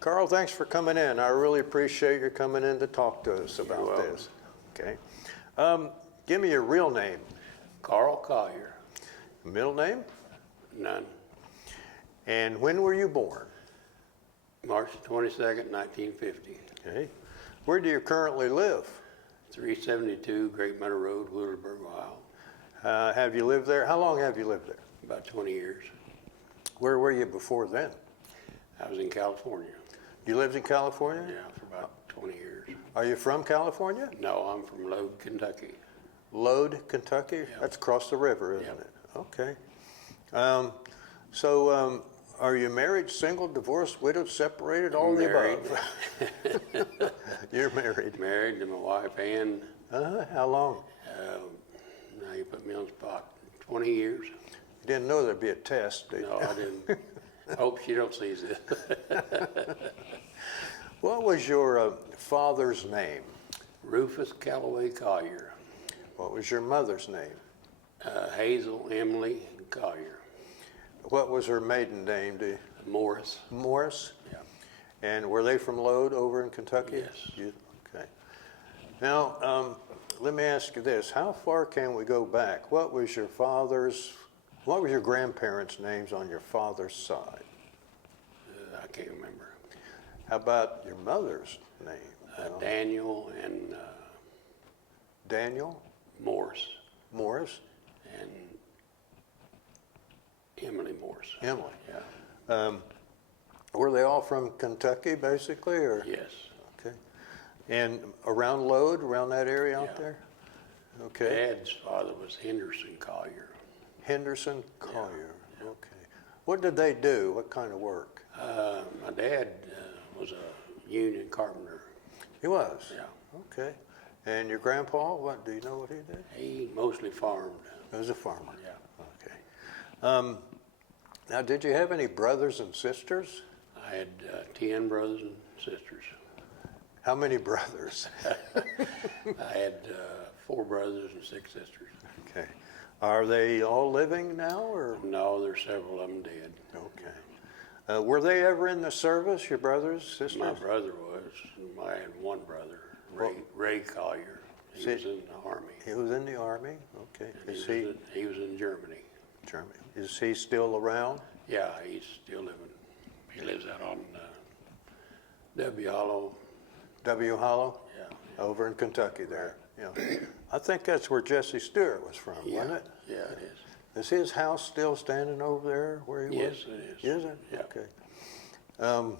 Carl, thanks for coming in. I really appreciate you coming in to talk to us about this. Okay. Give me your real name. Carl Collier. Middle name? None. And when were you born? March 22nd, 1950. Okay. Where do you currently live? 372 Great Meadow Road, Wheelersburg, Ohio. Have you lived there? How long have you lived there? About 20 years. Where were you before then? I was in California. You lived in California? Yeah, for about 20 years. Are you from California? No, I'm from Lode, Kentucky. Lode, Kentucky? Yeah. That's across the river, isn't Yeah. it? Okay. Are you married, single, divorced, widowed, separated, all of the above? You're married. Married to my wife, Ann. How long? Now you put me on the spot. 20 years. You didn't know there'd be a test, did you? No, I didn't. Hope she don't see this. What was your father's name? Rufus Calloway Collier. What was your mother's name? Hazel Emily Collier. What was her maiden name? Morris. Morris? Yeah. And were they from Lode over in Kentucky? Yes. Okay. Now, let me ask you this. How far can we go back? What was your grandparents' names on your father's side? I can't remember. How about your mother's name? Daniel and Daniel? Morris. Morris? And Emily Morris. Emily. Yeah. Were they all from Kentucky, basically, or? Yes. Okay. And around Lode, around that area out Yeah. there? Okay. Dad's father was Henderson Collier. Henderson Collier. Yeah. Okay. What did they do? What kind of work? My dad was a union carpenter. He was? Yeah. Okay. And your grandpa, what, do you know what he did? He mostly farmed. He was a farmer. Yeah. Okay. Now, did you have any brothers and sisters? I had 10 brothers and sisters. How many brothers? I had 4 brothers and 6 sisters. Okay. Are they all living now, or? No, there's several of them dead. Okay. Were they ever in the service, your brothers, sisters? My brother was. I had one brother, Ray Collier. He was in the Army. He was in the Army? Okay. He was in Germany. Germany. Is he still around? Yeah, he's still living. He lives out on W Hollow. W Hollow? Yeah. Over in Kentucky there. Yeah. I think that's where Jesse Stewart was from, wasn't it? Yeah, it is. Is his house still standing over there where he was? Yes, it is. Is it? Yeah. Okay.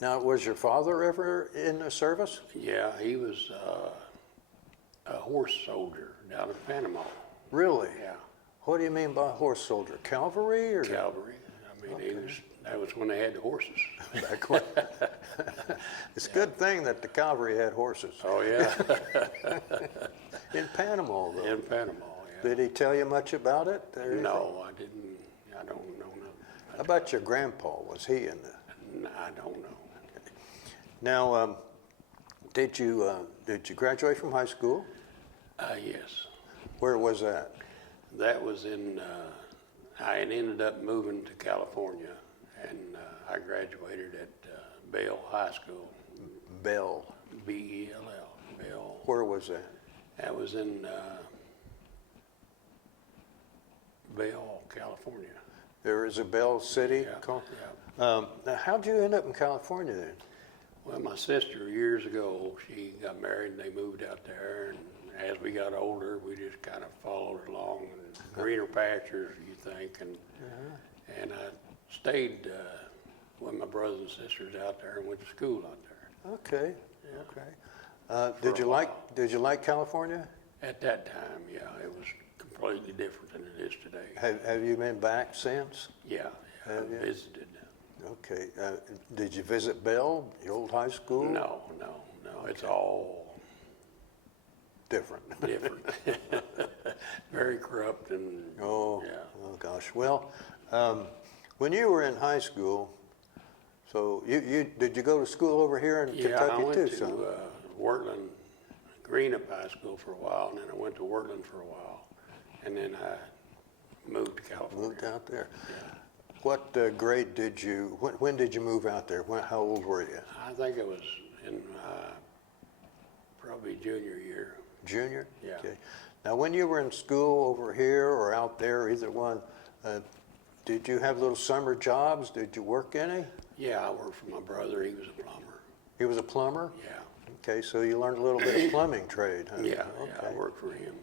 Now, was your father ever in the service? Yeah, he was a horse soldier down in Panama. Really? Yeah. What do you mean by horse soldier? Cavalry or? Cavalry. I mean, that was when they had the horses. Back when. It's a good thing that the cavalry had horses. Oh, yeah. In Panama, though. In Panama, yeah. Did he tell you much about it? Or anything? No, I didn't. I don't know nothing. How about your grandpa? Was he in the? I don't know. Now, did you graduate from high school? Yes. Where was that? That was in, I had ended up moving to California, and I graduated at Bell High School. Bell. B-E-L-L. Bell. Where was that? That was in Bell, California. There is a Bell City? Yeah. Now, how'd you end up in California then? Well, my sister, years ago, she got married and they moved out there. And as we got older, we just kind of followed along. And greener pastures, you think. And I stayed with my brothers and sisters out there and went to school out there. Okay. Yeah. Okay. Did you like California? At that time, yeah, it was completely different than it is today. Have you been back since? Yeah, I Have you? visited. Okay. Did you visit Bell, the old high school? No. It's all different. different. Very corrupt and Oh, yeah. oh gosh. Well, when you were in high school, so did you go to school over here in Kentucky I went too? to Wordland, Greenup High School for a while, and then I went to Wordland for a while, and then I moved to California. Moved out there. Yeah. grade did you, when did you move out there? How old were you? I think it was in probably junior year. Junior? Yeah. Okay. Now, when you were in school over here or out there, either one, did you have little summer jobs? Did you work any? Yeah, I worked for my brother. He was a plumber. He was a plumber? Yeah. Okay, so you learned a little bit of plumbing trade, huh? Yeah, Okay. yeah, I worked for him.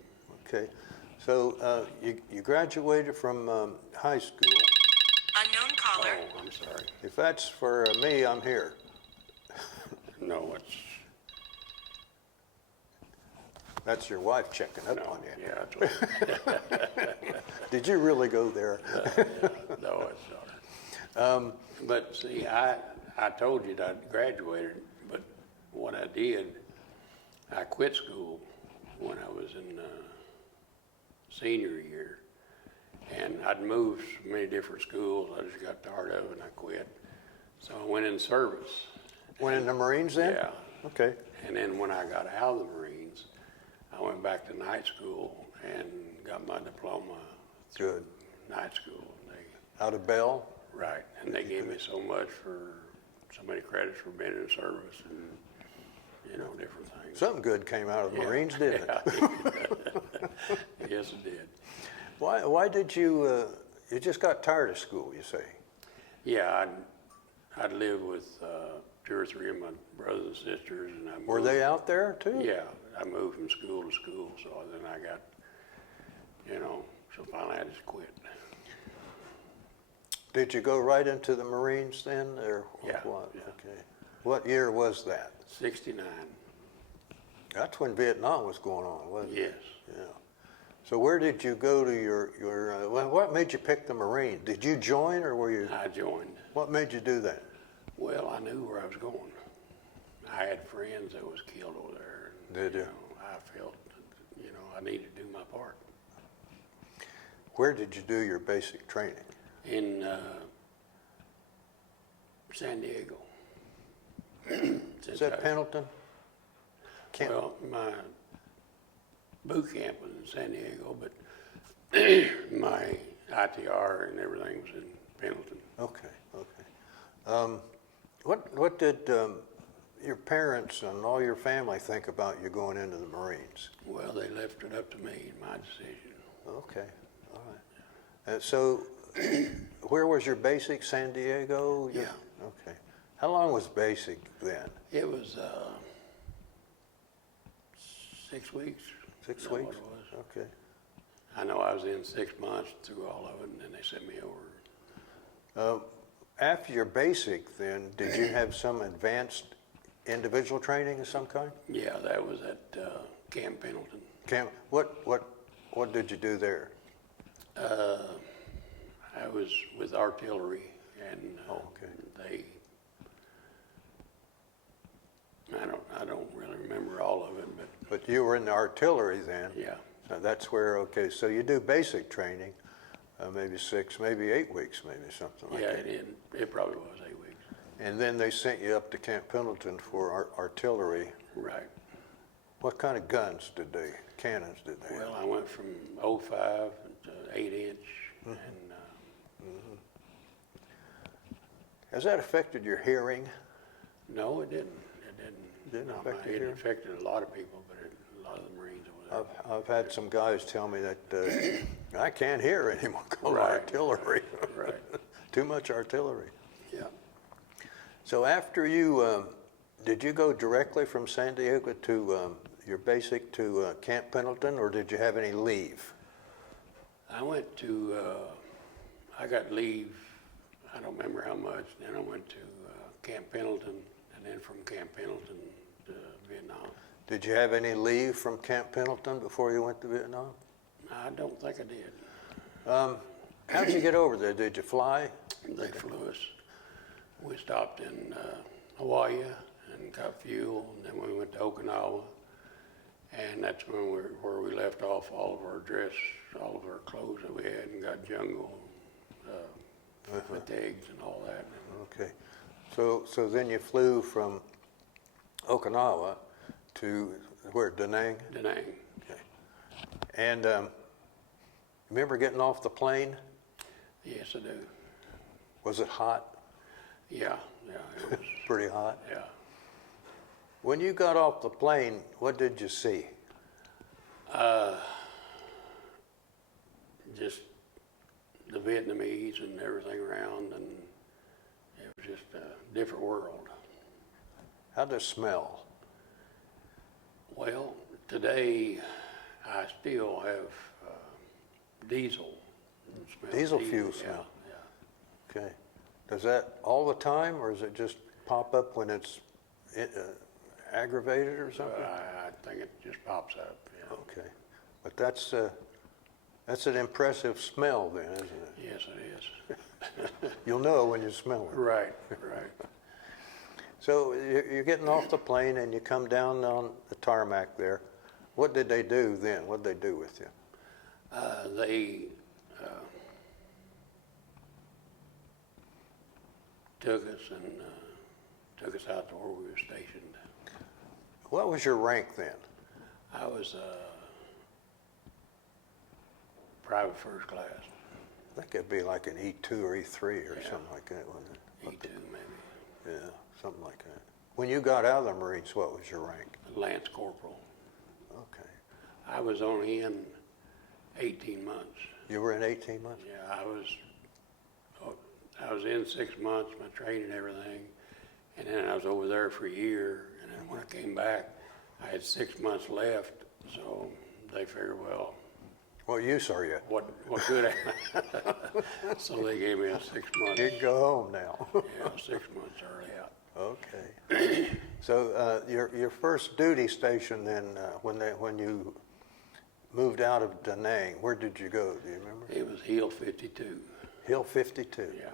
Okay. So you graduated from high school. Unknown caller. Oh, I'm sorry. If that's for me, I'm here. No, it's That's your wife checking up on you. yeah, it's right. Did you really go there? No, it's not. But see, I told you that I graduated, but what I did, I quit school when I was in senior year, and I'd moved so many different schools. I just got tired of it and I quit. So I went in service. Went in the Marines then? Yeah. Okay. And then when I got out of the Marines, I went back to night school and got my diploma through Good. night school. Out of Bell? Right, and they gave me so much for so many credits for being in service and, you know, different things. Something good came out of the Yeah, Marines, didn't it? yeah. Yes, it did. Why did you, you just got tired of school, you say? Yeah, I'd lived with 2 or 3 of my brothers and sisters, and I moved. Were they out there too? Yeah, I moved from school to school, so then I got, you know, so finally I just quit. Did you go right into the Marines then, or Yeah, what? yeah. Okay. What year was that? 69, That's when Vietnam was going on, wasn't it? yes. Yeah. So where did you go to your what made you pick the Marine? Did you join or were you, I joined. what made you do that? Well, I knew where I was going. I had friends that was killed over there. And, Did you? know, I felt, you know, I needed to do my part. Where did you do your basic training? In San Diego. Is that Pendleton? Camp- Well, my boot camp was in San Diego, but my ITR and everything was in Pendleton. Okay, okay. What did your parents and all your family think about you going into the Marines? Well, they left it up to me, my decision. Okay, all right. So where was your basic, San Diego? Yeah. Okay. How long was basic then? It was 6 weeks. 6 Is that what weeks? it was? Okay. I know I was in 6 months through all of it, and then they sent me over. After your basic then, did you have some advanced individual training of some kind? Yeah, that was at Camp Pendleton. What did you do there? I was with artillery, and Oh, okay. I don't really remember all of it, but But you were in the artillery then? yeah, So that's where, okay, so you do basic training, maybe 6, maybe 8 weeks, maybe something like yeah, that. it probably was 8 weeks. And then they sent you up to Camp Pendleton for artillery. Right. What kind of cannons did they have? Well, I went from 05 to 8-inch, and Has that affected your hearing? no, it didn't. It didn't. Didn't No, affect your it hearing? affected a lot of people, but a lot of the Marines over there. I've had some guys tell me that I can't hear anymore because of Right. artillery. Right. Too much artillery. Yeah. So after you, did you go directly from San Diego to your basic to Camp Pendleton, or did you have any leave? I went to, I got leave, I don't remember how much, then I went to Camp Pendleton, and then from Camp Pendleton to Vietnam. Did you have any leave from Camp Pendleton before you went to Vietnam? I don't think I did. How did you get over there? Did you fly? They flew us. We stopped in Hawaii and got fuel, and then we went to Okinawa, and that's where we left off all of our dress, all of our clothes that we had, and got jungle fatigues and all that. Okay. So then you flew from Okinawa to where, Da Nang? Da Nang. Okay. And remember getting off the plane? Yes, I do. Was it hot? Yeah, it was, Pretty hot? yeah. When you got off the plane, what did you see? Just the Vietnamese and everything around, and it was just a different world. How'd it smell? Well, today I still have diesel. Smell Diesel fuel smell. Yeah. Okay. Does that all the time, or does it just pop up when it's aggravated or something? I think it just pops up. Yeah. Okay. But that's an impressive smell then, isn't it? Yes, it is. You'll know when you smell it. Right, right. So you're getting off the plane and you come down on the tarmac there. What did they do then? What did they do with you? They took us and took us out to where we were stationed. What was your rank then? I was private first class, I think it'd be like an E2 or E3 or Yeah. something like that, wasn't it? E2 maybe, Yeah, something like that. When you got out of the Marines, what was your rank? Lance Corporal. Okay. I was only in 18 months. You were in 18 months? Yeah, I was in 6 months, my training and everything, and then I was over there for a year, and then when I came back, I had 6 months left, so they figured, well, What use are you? what good? So they gave me a 6 months. You can go home now. Yeah, 6 months early out. Okay. So your first duty station then, when you moved out of Da Nang, where did you go? Do you remember? It was Hill 52. Hill 52. Yeah.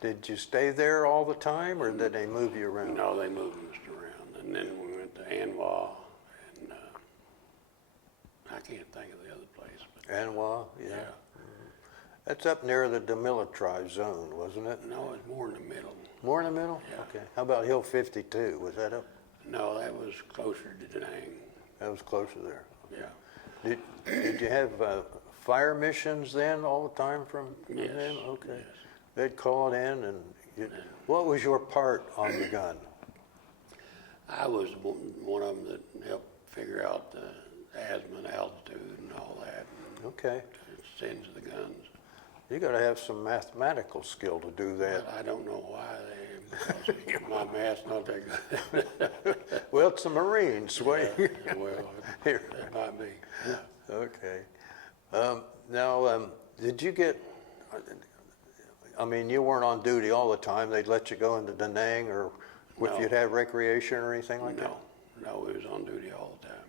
Did you stay there all the time, or did they move you around? No, they moved us around, and then we went to Anwa, and I can't think of the other place. But Anwa, yeah. yeah. That's up near the demilitarized zone, wasn't it? No, it's more in the middle. More in the middle? Yeah. Okay. How about Hill 52? Was that up? No, that was closer to Da Nang. That was closer there. Yeah. Did you have fire missions then all the time from Yes. them? Okay. Yes. They'd call it in, and what was your part on the gun? I was one of them that helped figure out the azimuth, altitude, and all that, and Okay. to send to the guns. You got to have some mathematical skill to do that. But I don't know why because my math's not that good. Well, it's the Marines. What do you- Well, Here. it might be. Okay. Now, did you get? I mean, you weren't on duty all the time. They'd let you go into Da Nang, or if No. you'd have recreation or anything like that No, we was on duty all the time.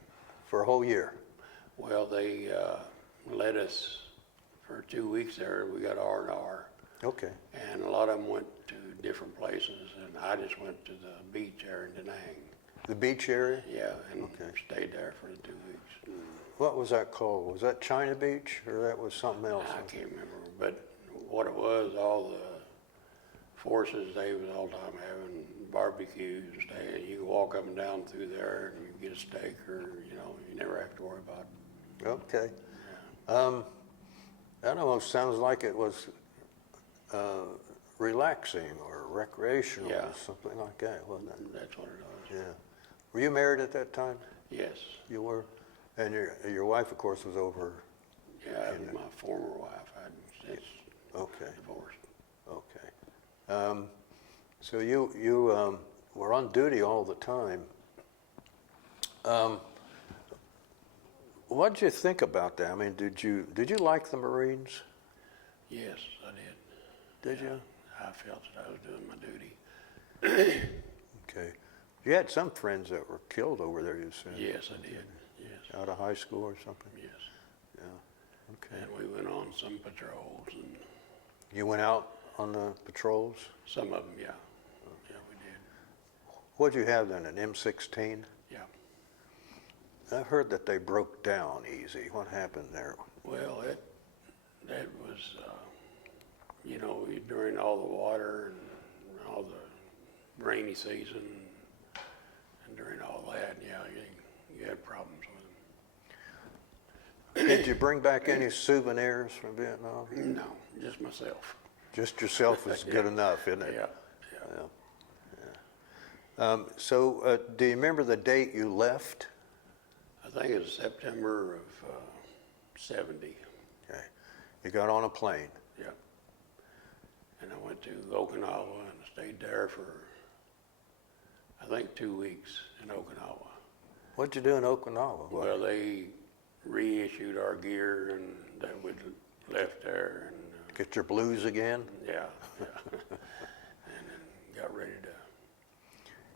for a whole year. Well, they let us for 2 weeks there. We got R&R, Okay. and a lot of them went to different places, and I just went to the beach there in Da Nang. The beach area. Yeah, and Okay. stayed there for the 2 weeks. What was that called? Was that China Beach, or that was something else? I can't remember, but what it was, all the forces, they was all the time having barbecues, staying. You could walk up and down through there, and you get a steak, or you never have to worry about it. Okay. That almost sounds like it was relaxing or recreational Yeah. or something like that, wasn't it? That's what it was. Yeah. Were you married at that time? Yes. You were? And your wife, of course, was over. Yeah, my former wife, I'd since Okay. divorced. Okay. So you were on duty all the time. What did you think about that? I mean, did you like the Marines? Yes, I did. Did you? I felt that I was doing my duty. Okay. You had some friends that were killed over there, you said. Yes, I did. Yes. Out of high school or something? Yes. Yeah. Okay. And we went on some patrols, and You went out on the patrols? some of them, yeah. Yeah, we did. What'd you have then, an M16? Yeah. I've heard that they broke down easy. What happened there? Well, that was, during all the water and all the rainy season, and during all that, yeah, you had problems with them. Did you bring back any souvenirs from Vietnam? No, just myself. Just yourself is good enough, isn't it? Yeah, So, do you remember the date you left? I think it was September of 70. Okay. You got on a plane. Yeah. And I went to Okinawa and stayed there for, I think, 2 weeks in Okinawa. What'd you do in Okinawa? Well, they reissued our gear and that we'd left there, and Get your blues again? yeah. And then got ready to.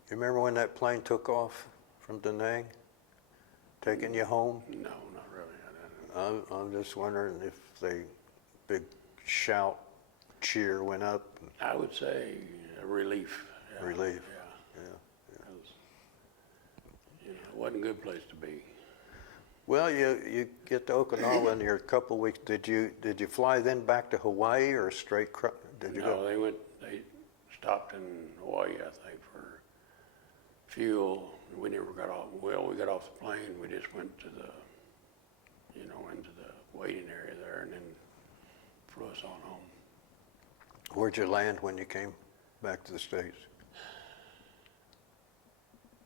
You remember when that plane took off from Da Nang, taking you home? No, not really. I'm just wondering if the big shout, cheer went up. I would say a relief. Yeah, Relief. Yeah. Yeah. It was, it wasn't a good place to be. Well, you get to Okinawa and you're a couple of weeks. Did you fly then back to Hawaii or straight? Did you No, go? they stopped in Hawaii, I think, for fuel. We never got off. Well, we got off the plane. We just went to the, into the waiting area there, and then flew us on home. Where'd you land when you came back to the States?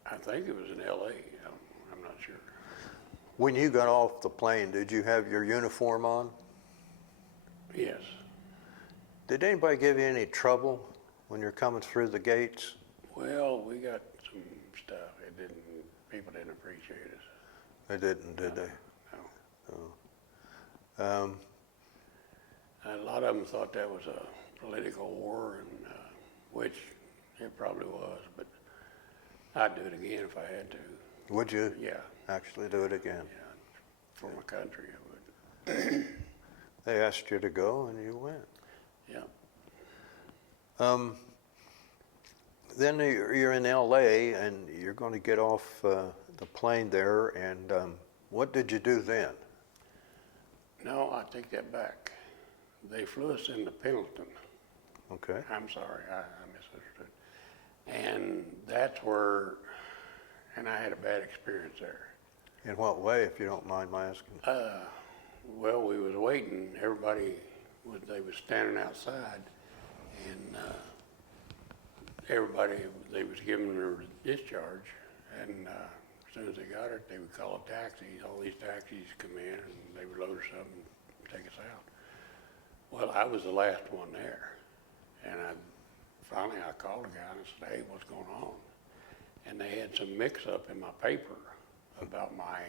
I think it was in L.A. I'm not sure. When you got off the plane, did you have your uniform on? Yes. Did anybody give you any trouble when you're coming through the gates? Well, we got some stuff. People didn't appreciate us. They didn't, did they? No. A lot of them thought that was a political war, and which it probably was, but I'd do it again if I had to. Would you Yeah, actually do it again? yeah. For my country, I would. They asked you to go and you went. Yeah. Then you're in LA and you're going to get off the plane there, and what did you do then? No, I take that back. They flew us into Pendleton. Okay. I'm sorry, I misunderstood. And that's where, and I had a bad experience there. In what way, if you don't mind my asking? Well, we was waiting. They was standing outside, and they was giving her discharge, and as soon as they got her, they would call a taxi. All these taxis come in, and they would load us up and take us out. Well, I was the last one there, and finally I called the guy and I said, "Hey, what's going on?" And they had some mix-up in my paper about my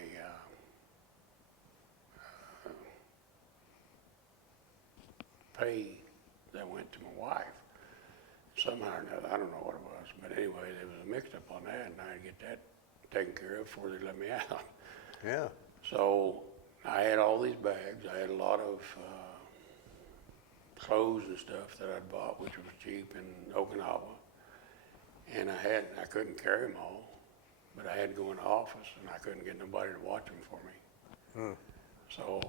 pay that went to my wife. Somehow or another, I don't know what it was, but anyway, there was a mix-up on that, and I had to get that taken care of before they let me out. Yeah. So I had all these bags. I had a lot of clothes and stuff that I'd bought, which was cheap in Okinawa, and I couldn't carry them all, but I had to go in the office, and I couldn't get nobody to watch them for me. So,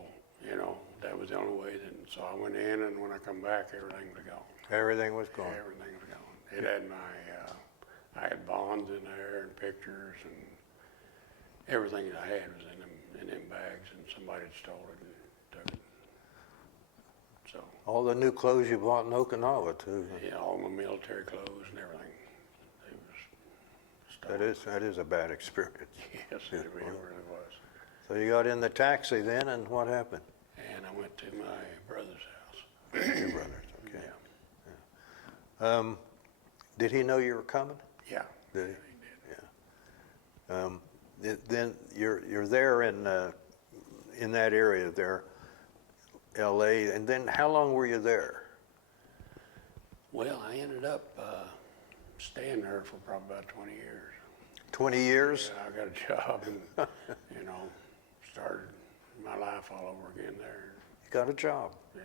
that was the only way. So I went in, and when I come back, everything was gone. Everything was gone. Everything was gone. It had I had bonds in there and pictures, and everything that I had was in them bags, and somebody had stole it and took it. So, All the new clothes you bought in Okinawa, too. yeah, all my military clothes and everything, they was stolen. That is a bad experience. Yes, it really was. So you got in the taxi then, and what happened? And I went to my brother's house. Your brothers, okay. Yeah. Did he know you were coming? Yeah. Did he? He did. Then you're there in that area there, L.A., and then how long were you there? Well, I ended up staying there for probably about 20 years. 20 years? Yeah, I got a job and, started my life all over again there. You got a job? Yeah.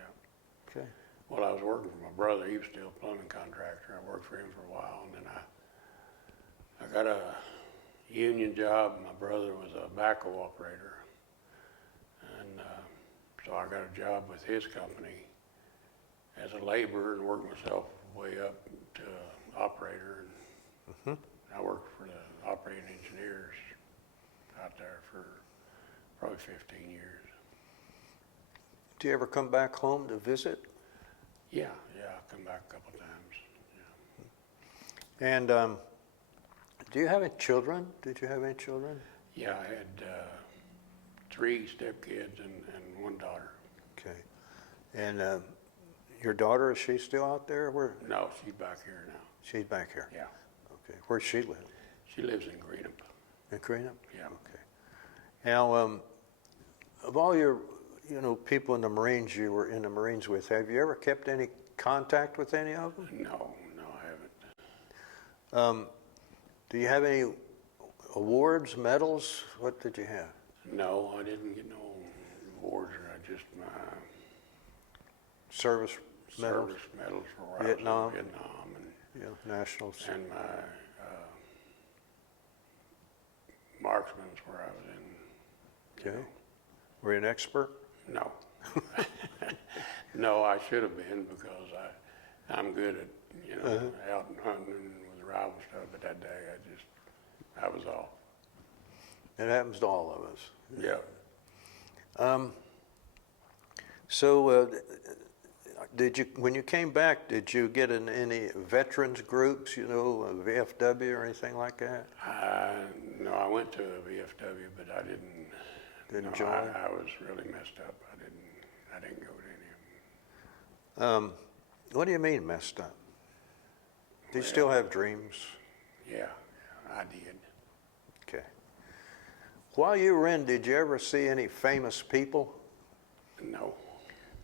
Okay. Well, I was working for my brother. He was still a plumbing contractor. I worked for him for a while, and then I got a union job. My brother was a backhoe operator, and so I got a job with his company as a laborer and worked myself way up to operator. And I worked for the operating engineers out there for probably 15 years. Do you ever come back home to visit? Yeah, I come back a couple times. Yeah. And do you have any children? Did you have any children? Yeah, I had 3 stepkids and 1 daughter. Okay. And your daughter, is she still out there? Where? No, she's back here now. She's back here. Yeah. Okay. Where's she live? She lives in Greenup. In Greenup? Yeah. Okay. Now, of all your, people in the Marines you were in the Marines with, have you ever kept any contact with any of them? No, I haven't. Do you have any awards, medals? What did you have? No, I didn't get no awards. I just my Service medals? service medals for where I Vietnam? was in Vietnam Nationals? and my marksman's where I was in. Okay. Were you an expert? No. No, I should have been because I'm good at, out and hunting with rifle stuff, but that day I was off. It happens to all of us. Yeah. So, when you came back, did you get in any veterans groups, VFW or anything like that? No, I went to a VFW, but I didn't. Didn't no, join? I was really messed up. I didn't go to any of them. What do you mean messed up? Do you still have dreams? Yeah, I did. Okay. While you were in, did you ever see any famous people? No,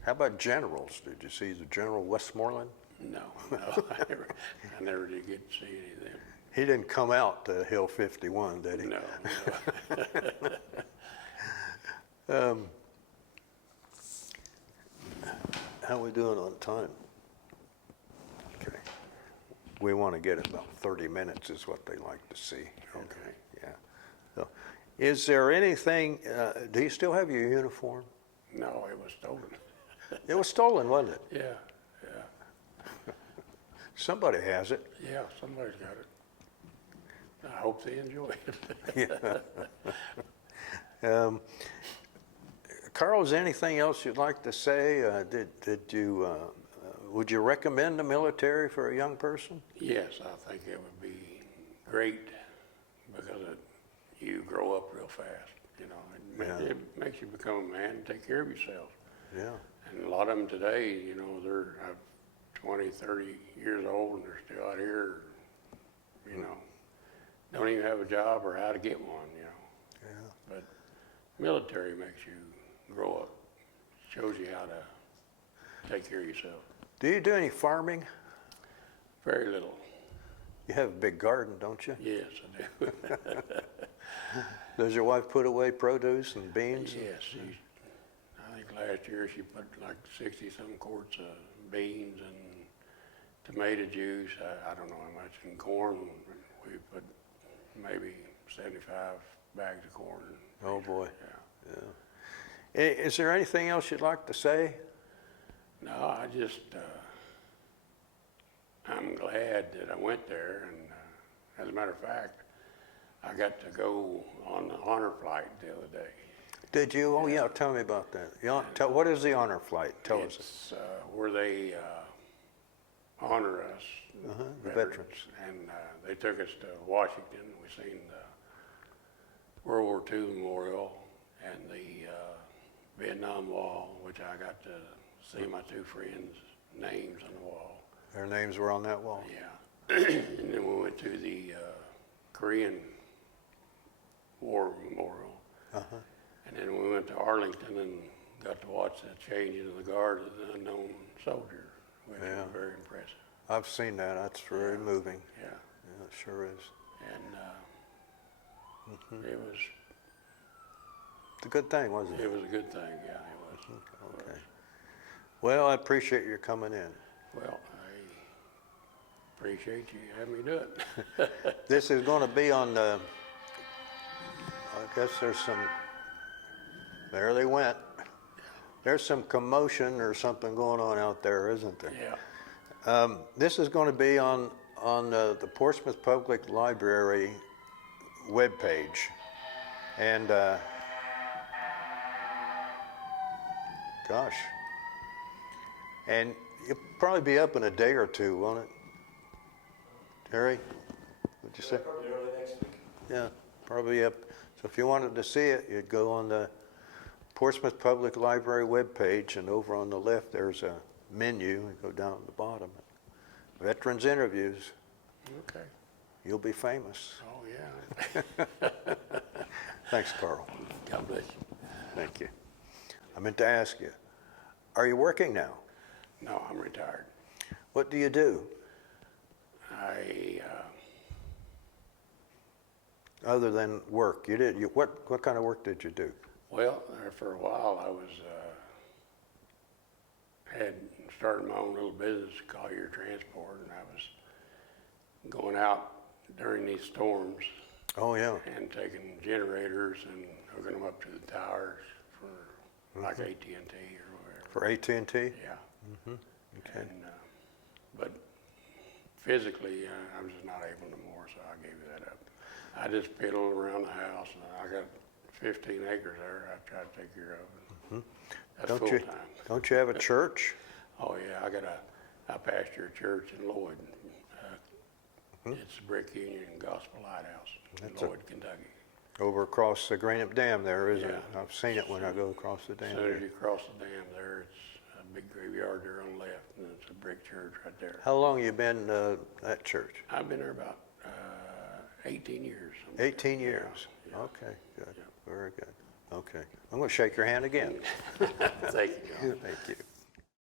How about generals? Did you see the General Westmoreland? no, I never did get to see any of them. He didn't come out to Hill 51, did he? No. How we doing on time? Okay. We want to get it about 30 minutes is what they like to see. Okay. Yeah. So, is there anything, do you still have your uniform? No, it was stolen. It was stolen, wasn't it? Yeah. Somebody has it. Yeah, somebody's got it. I hope they enjoy it. Yeah. Carl, is there anything else you'd like to say? Would you recommend the military for a young person? Yes, I think it would be great because you grow up real fast. It makes you become a man and take care of yourself. Yeah. And a lot of them today, they're 20, 30 years old and they're still out here, don't even have a job or how to get one, Yeah. But military makes you grow up, shows you how to take care of yourself. Do you do any farming? Very little. You have a big garden, don't you? Yes, I do. Does your wife put away produce and beans? Yes, I think last year she put like 60-some quarts of beans and tomato juice. I don't know how much, and corn. We put maybe 75 bags of corn. Oh boy. Yeah. Yeah. Is there anything else you'd like to say? No, I just, I'm glad that I went there, and as a matter of fact, I got to go on the honor flight the other day. Did you? Oh yeah, tell me about that. What is the honor flight? Tell us. It's where they honor us, The veterans. and they took us to Washington. We seen the World War II Memorial and the Vietnam Wall, which I got to see my 2 friends' names on the wall. Their names were on that wall? Yeah. And then we went to the Korean War Memorial. Uh-huh. And then we went to Arlington and got to watch the changing of the guard of the unknown soldier, which was very impressive. I've seen that. That's very moving. Yeah. Yeah, it sure is. And it was It's a good thing, wasn't it? a good thing, yeah, it was. Okay. Well, I appreciate your coming in. Well, I appreciate you having me do it. This is going to be on the, I guess there's some, there they went. There's some commotion or something going on out there, isn't there? Yeah. This is going to be on the Portsmouth Public Library webpage. And, gosh. And It'll probably be up in a day or two, won't it? Terry, what'd you say? Probably early next week. Yeah, probably up. So if you wanted to see it, you'd go on the Portsmouth Public Library webpage, and over on the left, there's a menu, and go down to the bottom. Veterans interviews. Okay. You'll be famous. Oh, yeah. Thanks, Carl. God bless you. Thank you. I meant to ask you, are you working now? No, I'm retired. What do you do I, other than work? What kind of work did you do? well, for a while I was, had started my own little business, Collier Transport, and I was going out during these storms Oh, yeah. and taking generators and hooking them up to the towers for like AT&T or whatever. For AT&T? Yeah. Okay. And, but physically, I'm just not able no more, so I gave that up. I just piddle around the house, and I got 15 acres there I try to take care of. That's Don't full you, time. don't you have a church? Oh yeah, I pastor a church in Lloyd. It's Brick Union Gospel Lighthouse in That's a- Lloyd, Kentucky. Over across the Greenup Dam there, isn't it? Yeah. I've seen it when I go across the As dam. soon as there. you cross the dam there, it's a big graveyard there on the left, and it's a brick church right there. How long you been at church? I've been there about 18 years. 18 years. Yeah. Okay, good. Very good. Okay. I'm going to shake your hand again. Thank you, John. Thank you.